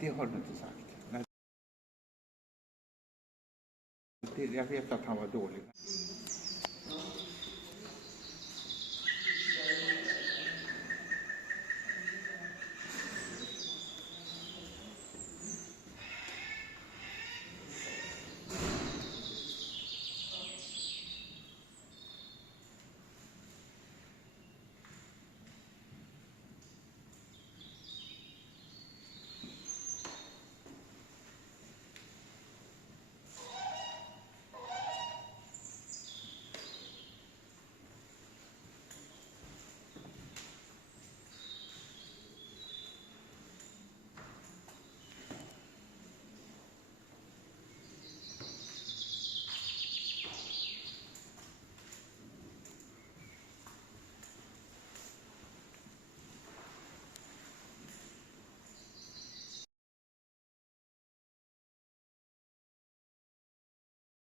det har du inte sagt. Nej. Jag vet att han var dålig.